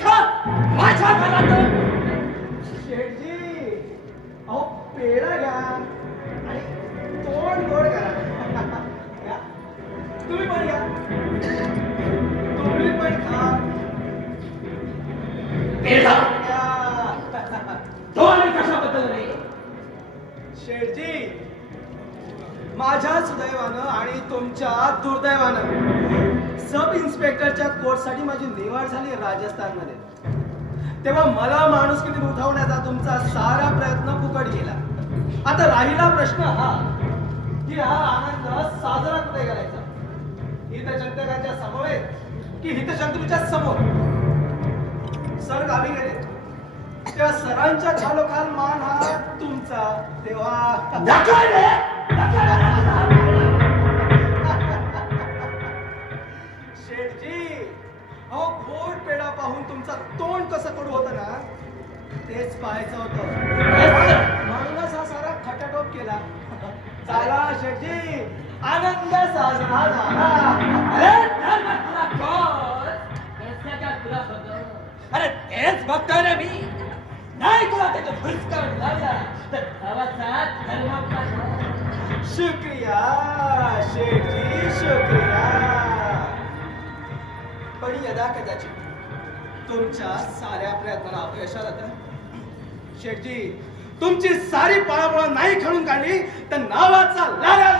इथं माझ्या घरात. शेठजी अहो पेढा घ्या आणि तोंड गोड करा. घ्या. तुम्ही पण घ्या. तुम्ही पण खा. पेढा घ्या. दोन कशाबद्दल रे? शेठजी माझ्या सुदैवानं आणि तुमच्या दुर्दैवानं सब इन्स्पेक्टरच्या कोर्ससाठी माझी निवड झाली राजस्थानमध्ये. तेव्हा मला माणुसकीतून उठवण्याचा तुमचा सारा प्रयत्न फुकट गेला. आता राहिला प्रश्न हा की हा आनंद साजरा कुठे करायचा? हितचिंतकांच्या समवेत की हितशत्रूच्या समोर? सर गावी गेले तेव्हा सरांच्या खालोखाल मान हा तुमचा. तेव्हा शेठजी अहो गोड पेढा पाहून तुमचा तोंड कसं कडू होतं ना तेच पाहायचं होतं. म्हणूनच हा सारा खटाटोप केला. झाला शेठजी आनंद साजरा झाला. अरे तेच बघतोय रे मी. नाही तुला त्याचं भुसकावून लावला तर गावाचा धर्म. शुक्रिया शेठजी शुक्रिया. पण यदा कदाचित तुमच्या साऱ्या प्रयत्नाला अपयश आलं तर? शेठजी तुमची सारी पळापळ नाही खणून काढली तर नावाचा लाल्या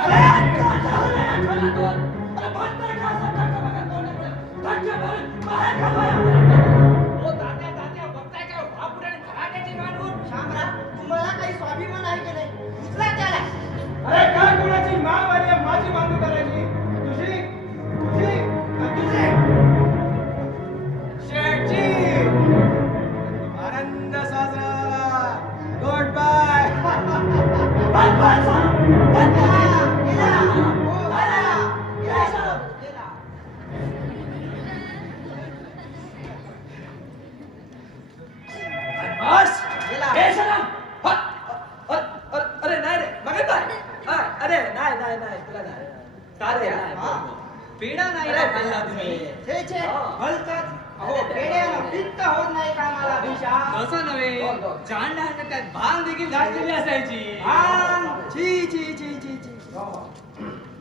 तुम्हाला काही स्वाभिमान आहे की नाही? उचला त्याला. अरे काय कोणाची नाव आली आहे माझी बांधू करायची? तुझी तुझी का तुझी? शेठजी आनंद साजरा झाला. Good bye. अरे नाही रे बघत नाही. अरे नाही नाही नाही तुला नाही. का रे? पेढा नाही रे खाल्ला तुम्ही. छे छे हलकच. अहो पेढ्यानं पित्त होत नाही का मला भिषा? असं नव्हे, चांडा त्यात भांग देखील घातलेली असायची. छी छी छी छी छी.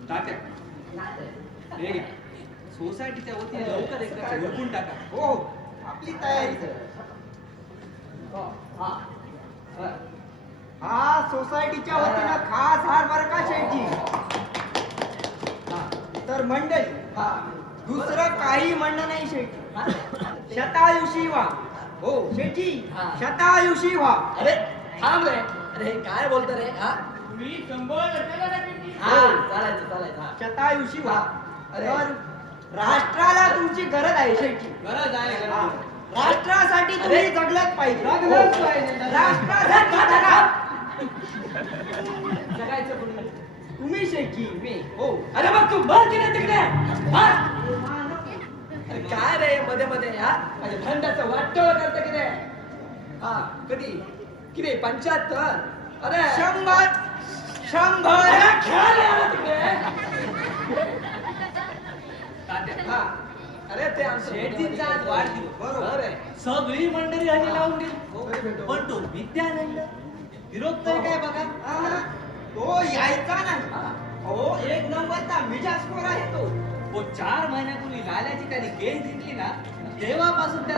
तात्या, हे घ्या. सोसायटीच्या वतीने लवकर एकदा उरकून टाका. हो आपली तयारी. हा सोसायटीच्या वतीनं खास हार बरं का शेठजी. तर मंडळी दुसरं काही म्हणणं नाही शेठजी. शतायुषी व्हा. हो शेठजी शतायुषी व्हा. अरे थांब रे. अरे काय बोलतो रे? हा मी 100 हा चालायचं चालायचं. हा. शतायुषी व्हा. तर राष्ट्राला तुमची गरज आहे शेठजी. गरज आहे, गरज हा. आहे. राष्ट्रासाठी तुम्ही जगलंच पाहिजे. जगलंच पाहिजे. राष्ट्रासाठी जगा. जगायचं कोणी? तुम्ही शेठजी. मी. हो अरे मग तू बघ की नाही तिकडे. हा? अरे काय रे मध्ये मध्ये हा माझ्या थंडाचं वाटोळ करतं की नाही? हा कधी किती 75? अरे 100 अरे खेळायला आला तिकडे. तात्या, हा अरे ते आमचं शेठजींचा आज वाढदिवस. बरोबर आहे. सगळी मंडळी हल्ली लावून गेली. हो. पण तो विद्यानंद विरोध तरी काय बघा. तो यायचा नाही. हा. हो 1 नंबरचा मिजाज स्कोर आहे तो. तो 4 महिन्यापूर्वी लाल्याची त्याने केस जिंकली ना तेव्हापासून त्याला